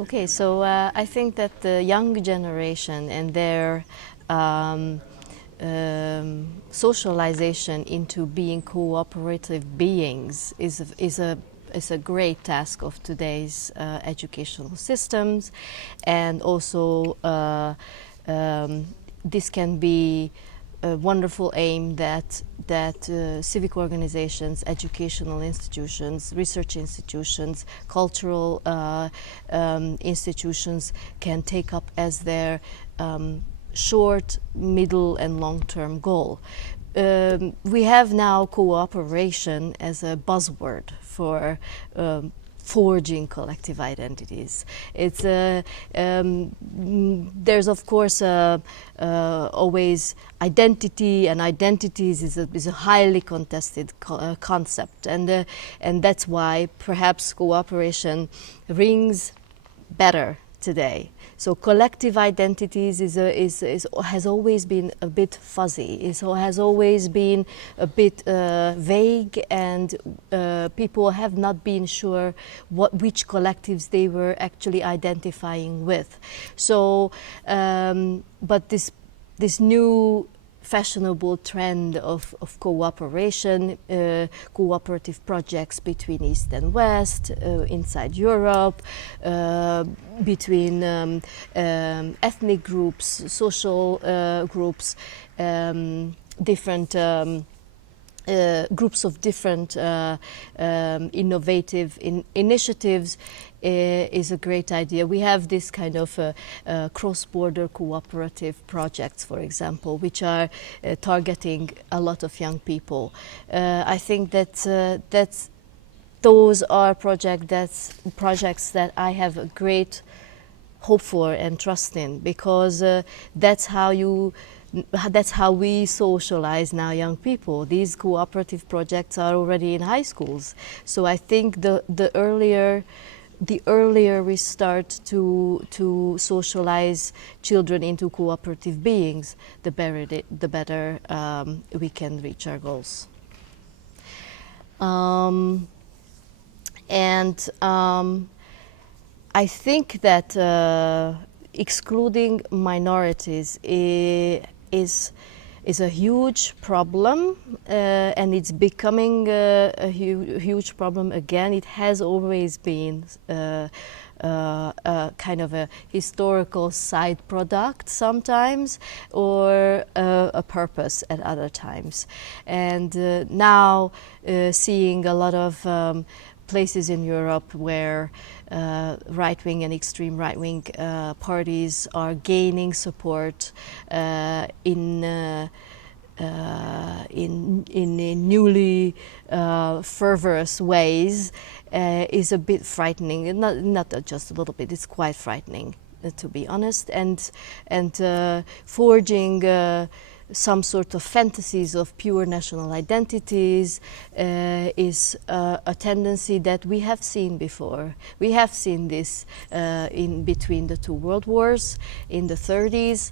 Okay, so I think that the young generation and their um, socialization into being cooperative beings is a great task of today's educational systems, and also this can be a wonderful aim that civic organizations, educational institutions, research institutions, cultural institutions can take up as their short, middle, and long-term goal. We have now cooperation as a buzzword for forging collective identities. It's there's of course always identity, and identities is a highly contested concept, and that's why perhaps cooperation rings better today. So collective identities has always been a bit fuzzy. It has always been a bit vague, and people have not been sure which collectives they were actually identifying with. So, but this new fashionable trend of cooperation, cooperative projects between East and West, inside Europe, between ethnic groups, social groups, different groups of different innovative initiatives is a great idea. We have this kind of cross-border cooperative projects, for example, which are targeting a lot of young people. I think that those are projects that I have a great hope for and trust in, because that's how we socialize now young people. These cooperative projects are already in high schools. So I think the earlier we start to socialize children into cooperative beings, the better we can reach our goals. I think that excluding minorities is a huge problem, and it's becoming a huge problem again. It has always been kind of a historical side product sometimes, or a purpose at other times. And now seeing a lot of places in Europe where right-wing and extreme right-wing parties are gaining support in newly fervorous ways is a bit frightening. Not just a little bit. It's quite frightening, to be honest. And forging some sort of fantasies of pure national identities is a tendency that we have seen before. We have seen this in between the two world wars in the 30s.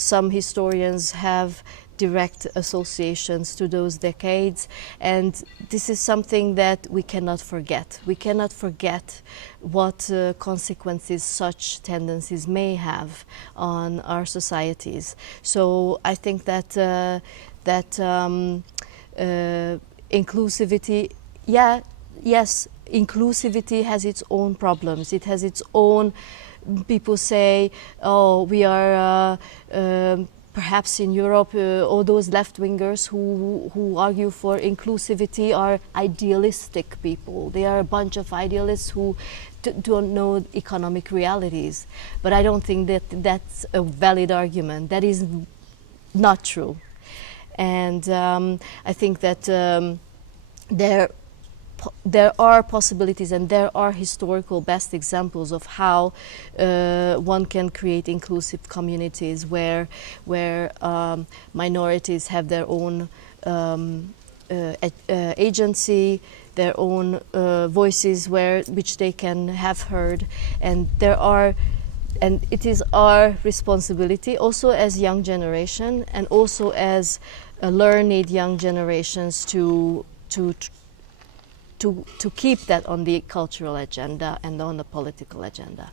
Some historians have direct associations to those decades, and this is something that we cannot forget. We cannot forget what consequences such tendencies may have on our societies. So I think that inclusivity, yes, inclusivity has its own problems. It has its own. People say, "Oh, we are." Perhaps in Europe, all those left-wingers who argue for inclusivity are idealistic people. They are a bunch of idealists who don't know economic realities. But I don't think that that's a valid argument. That is not true. And I think that there are possibilities, and there are historical best examples of how one can create inclusive communities where minorities have their own agency, their own voices which they can have heard, and it is our responsibility also as young generation, and also as learned young generations to to keep that on the cultural agenda and on the political agenda.